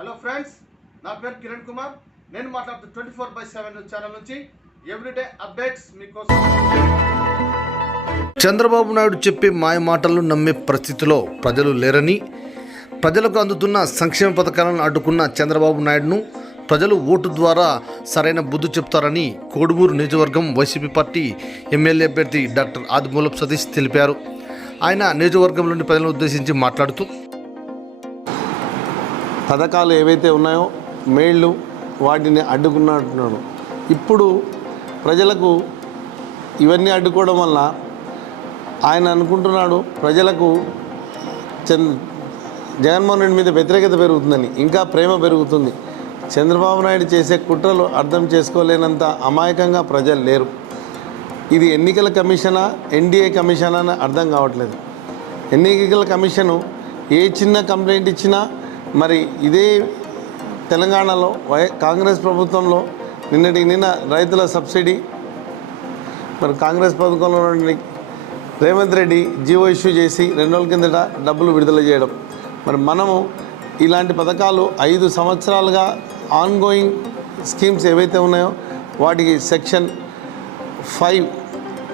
Hello friends నా పేరు కిరణ్ కుమార్. నేను మాట్లాడుతూ twenty four by seven channel నుంచి ఎవ్రీడే అప్డేట్స్ మీకోసం. చంద్రబాబు నాయుడు చెప్పే మాయ మాటలు నమ్మే పరిస్థితిలో ప్రజలు లేరని ప్రజలకు అందుతున్న సంక్షేమ పథకాలను అడ్డుకున్న చంద్రబాబు నాయుడును ప్రజలు ఓటు ద్వారా సరైన బుద్ధి చెప్తారని కోడుమూరు నియోజకవర్గం వైసీపీ పార్టీ ఎమ్మెల్యే అభ్యర్థి డాక్టర్ ఆదిమూలపు సతీష్ తెలిపారు. ఆయన నియోజకవర్గంలోని ప్రజలను ఉద్దేశించి మాట్లాడుతూ పథకాలు ఏవైతే ఉన్నాయో మేళ్ళు వాటిని అడ్డుకున్నట్టున్నాడు. ఇప్పుడు ప్రజలకు ఇవన్నీ అడ్డుకోవడం వల్ల ఆయన అనుకుంటున్నాడు ప్రజలకు చంద్ జగన్మోహన్ రెడ్డి మీద వ్యతిరేకత పెరుగుతుందని ఇంకా ప్రేమ పెరుగుతుంది. చంద్రబాబు నాయుడు చేసే కుట్రలు అర్థం చేసుకోలేనంత అమాయకంగా ప్రజలు లేరు. ఇది ఎన్నికల కమిషనా ఎన్డీఏ కమిషనా అని అర్థం కావట్లేదు. ఎన్నికల కమిషను ఏ చిన్న కంప్లైంట్ ఇచ్చినా మరి ఇదే తెలంగాణలో వై కాంగ్రెస్ ప్రభుత్వంలో నిన్నటి నిన్న రైతుల సబ్సిడీ మరి కాంగ్రెస్ ప్రభుత్వంలో రేవంత్ రెడ్డి జీవో ఇష్యూ చేసి రెండు రోజుల కిందట డబ్బులు విడుదల చేయడం. మరి మనము ఇలాంటి పథకాలు ఐదు సంవత్సరాలుగా ఆన్గోయింగ్ స్కీమ్స్ ఏవైతే ఉన్నాయో వాటికి section five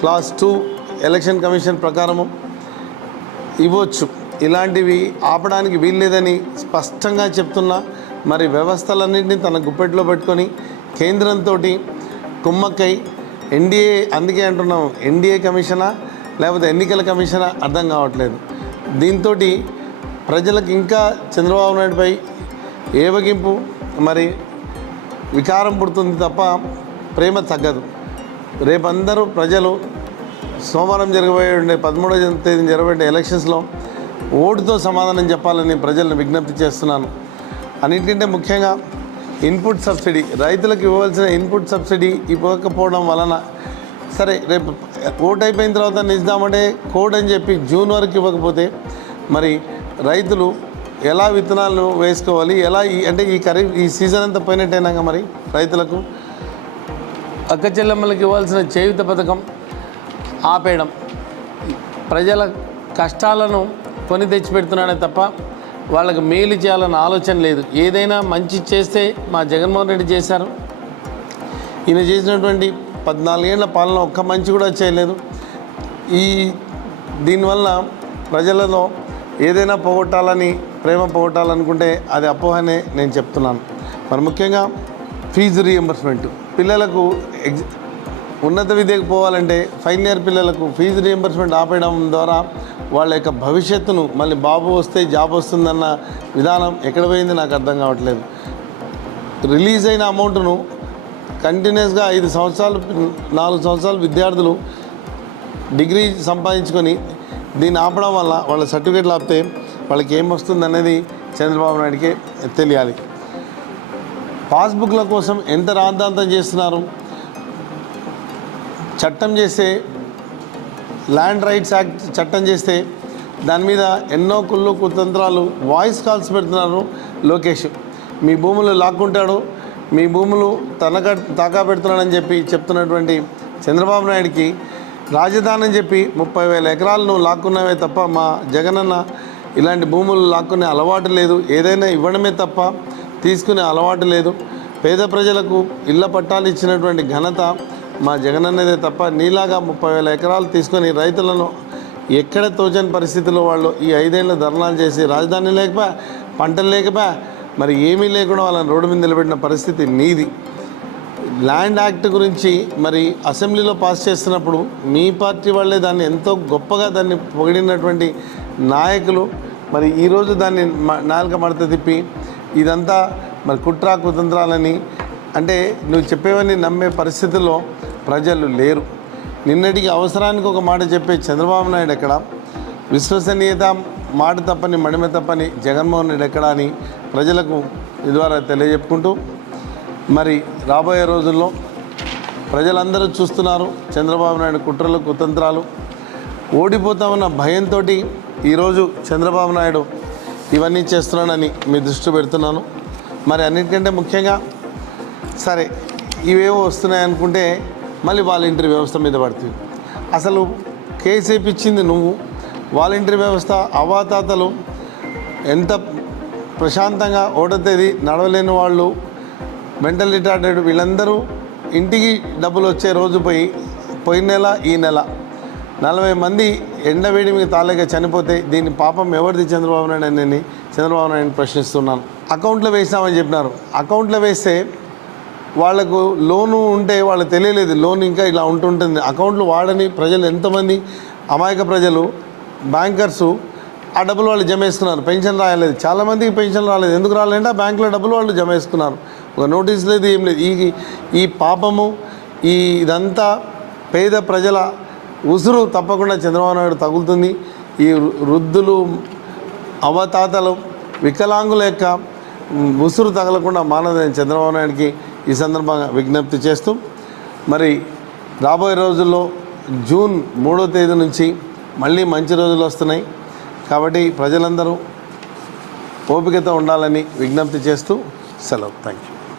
clause two election commission ప్రకారము ఇవ్వచ్చు. ఇలాంటివి ఆపడానికి వీల్లేదని స్పష్టంగా చెప్తున్నా. మరి వ్యవస్థలన్నింటినీ తన గుప్పెట్లో పెట్టుకొని కేంద్రంతో కుమ్మక్కై ఎన్డీఏ అందుకే అంటున్నాం ఎన్డీఏ కమిషనా లేకపోతే ఎన్నికల కమిషనా అర్థం కావట్లేదు. దీంతో ప్రజలకు ఇంకా చంద్రబాబు నాయుడుపై ఏవగింపు మరి వికారం పుడుతుంది తప్ప ప్రేమ తగ్గదు. రేపందరూ ప్రజలు సోమవారం జరగబోయే ఉండే పదమూడవ తేదీన జరగబోయే ఎలక్షన్స్లో ఓటుతో సమాధానం చెప్పాలని ప్రజలను విజ్ఞప్తి చేస్తున్నాను. అన్నిటికంటే ముఖ్యంగా ఇన్పుట్ సబ్సిడీ. రైతులకు ఇవ్వాల్సిన ఇన్పుట్ సబ్సిడీ ఇవ్వకపోవడం వలన సరే రేపు ఓట్ అయిపోయిన తర్వాత నిజామంటే కోడ్ అని చెప్పి జూన్ వరకు ఇవ్వకపోతే మరి రైతులు ఎలా విత్తనాలను వేసుకోవాలి ఎలా ఈ అంటే ఈ ఖరీఫ్ ఈ సీజన్ అంతా పోయినట్టయినాక మరి రైతులకు అక్క చెల్లెమ్మలకు ఇవ్వాల్సిన చేయుత పథకం ఆపేయడం. ప్రజల కష్టాలను కొని తెచ్చిపెడుతున్నాడే తప్ప వాళ్ళకి మేలు చేయాలన్న ఆలోచన లేదు. ఏదైనా మంచి చేస్తే మా జగన్మోహన్ రెడ్డి చేశారు. ఈయన చేసినటువంటి పద్నాలుగేళ్ళ పాలన ఒక్క మంచి కూడా చేయలేదు. ఈ దీనివల్ల ప్రజలలో ఏదైనా పోగొట్టాలని ప్రేమ పోగొట్టాలనుకుంటే అది అపోహనే నేను చెప్తున్నాను. మరి ముఖ్యంగా ఫీజు రీఎంబర్స్మెంట్ పిల్లలకు ఎగ్జ ఉన్నత విద్యకు పోవాలంటే ఫైన్ ఇయర్ పిల్లలకు ఫీజు రీఎంబర్స్మెంట్ ఆపేయడం ద్వారా వాళ్ళ యొక్క భవిష్యత్తును మళ్ళీ బాబు వస్తే జాబ్ వస్తుందన్న విధానం ఎక్కడ పోయింది నాకు అర్థం కావట్లేదు. రిలీజ్ అయిన అమౌంట్ను కంటిన్యూస్గా ఐదు సంవత్సరాలు నాలుగు సంవత్సరాలు విద్యార్థులు డిగ్రీ సంపాదించుకొని దీన్ని ఆపడం వల్ల వాళ్ళ సర్టిఫికేట్లు ఆపితే వాళ్ళకి ఏం వస్తుంది అనేది చంద్రబాబు నాయుడికి తెలియాలి. పాస్బుక్ల కోసం ఎంత రాద్ధాంతం చేస్తున్నారు? చట్టం చేస్తే ల్యాండ్ రైట్స్ యాక్ట్ చట్టం చేస్తే దాని మీద ఎన్నో కుళ్ళు కుతంత్రాలు వాయిస్ కాల్స్ పెడుతున్నారు లోకేష్. మీ భూములు లాక్కుంటాడు మీ భూములు తనక తాకా పెడుతున్నాడని చెప్పి చెప్తున్నటువంటి చంద్రబాబు నాయుడికి రాజధాని అని చెప్పి ముప్పై వేల ఎకరాలను లాక్కున్నవే తప్ప మా జగనన్న ఇలాంటి భూములు లాక్కునే అలవాటు లేదు. ఏదైనా ఇవ్వడమే తప్ప తీసుకునే అలవాటు లేదు. పేద ప్రజలకు ఇళ్ళ పట్టాలు ఇచ్చినటువంటి ఘనత మా జగనన్నదే తప్ప నీలాగా ముప్పై వేల ఎకరాలు తీసుకొని రైతులను ఎక్కడ తోచని పరిస్థితుల్లో వాళ్ళు ఈ ఐదేళ్ళు ధర్నాలు చేసి రాజధాని లేకపోయా పంటలు లేకపోయా మరి ఏమీ లేకుండా వాళ్ళని రోడ్డు మీద నిలబెట్టిన పరిస్థితి నీది. ల్యాండ్ యాక్ట్ గురించి మరి అసెంబ్లీలో పాస్ చేస్తున్నప్పుడు మీ పార్టీ వాళ్ళే దాన్ని ఎంతో గొప్పగా దాన్ని పొగిడినటువంటి నాయకులు మరి ఈరోజు దాన్ని మ- నాలుక మడత తిప్పి ఇదంతా మరి కుట్రా కుతంత్రాలని అంటే నువ్వు చెప్పేవన్నీ నమ్మే పరిస్థితుల్లో ప్రజలు లేరు. నిన్నటికి అవసరానికి ఒక మాట చెప్పే చంద్రబాబు నాయుడు ఎక్కడ? విశ్వసనీయత మాట తప్పని మడిమ తప్పని జగన్మోహన్ రెడ్డి ఎక్కడ అని ప్రజలకు ఇది ద్వారా తెలియజెప్పుకుంటూ మరి రాబోయే రోజుల్లో ప్రజలందరూ చూస్తున్నారు చంద్రబాబు నాయుడు కుట్రలు కుతంత్రాలు. ఓడిపోతామన్న భయంతో ఈరోజు చంద్రబాబు నాయుడు ఇవన్నీ చేస్తున్నానని మీ దృష్టి పెడుతున్నాను. మరి అన్నిటికంటే ముఖ్యంగా సరే ఇవేవో వస్తున్నాయి అనుకుంటే మళ్ళీ వాలంటీర్ వ్యవస్థ మీద పడుతుంది. అసలు కేసీపీ ఇచ్చింది నువ్వు వాలంటీర్ వ్యవస్థ అవాతాతలు ఎంత ప్రశాంతంగా ఒకటో తేదీ నడవలేని వాళ్ళు మెంటల్ రిటార్డెడ్ వీళ్ళందరూ ఇంటికి డబ్బులు వచ్చే రోజు పోయి పోయిన నెల ఈ నెల. నలభై మంది ఎండవేడి మీద తాలేక చనిపోతే దీని పాపం ఎవరిది చంద్రబాబు నాయుడు అని చంద్రబాబు నాయుడు ప్రశ్నిస్తున్నాను. అకౌంట్లో వేసామని చెప్పినారు. అకౌంట్లో వేస్తే వాళ్ళకు లోను ఉంటే వాళ్ళకి తెలియలేదు. లోన్ ఇంకా ఇలా ఉంటుంటుంది. అకౌంట్లు వాడని ప్రజలు ఎంతమంది అమాయక ప్రజలు బ్యాంకర్సు ఆ డబ్బులు వాళ్ళు జమ వేసుకున్నారు పెన్షన్ రాయలేదు. చాలామందికి పెన్షన్ రాలేదు. ఎందుకు రాలేదంటే ఆ బ్యాంకులో డబ్బులు వాళ్ళు జమ వేసుకున్నారు ఒక నోటీస్ లేదు ఏం లేదు. ఈ ఈ పాపము ఈ ఇదంతా పేద ప్రజల ఉసురు తప్పకుండా చంద్రబాబు నాయుడు తగులుతుంది. ఈ వృద్ధులు అవతాతలు వికలాంగుల యొక్క ఉసురు తగలకుండా మానదని చంద్రబాబు నాయుడికి ఈ సందర్భంగా విజ్ఞప్తి చేస్తూ మరి రాబోయే రోజుల్లో జూన్ మూడో తేదీ నుంచి మళ్ళీ మంచి రోజులు వస్తున్నాయి. కాబట్టి ప్రజలందరూ ఓపికతో ఉండాలని విజ్ఞప్తి చేస్తూ సెలవు. Thank you